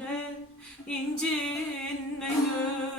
böyle incinme gör.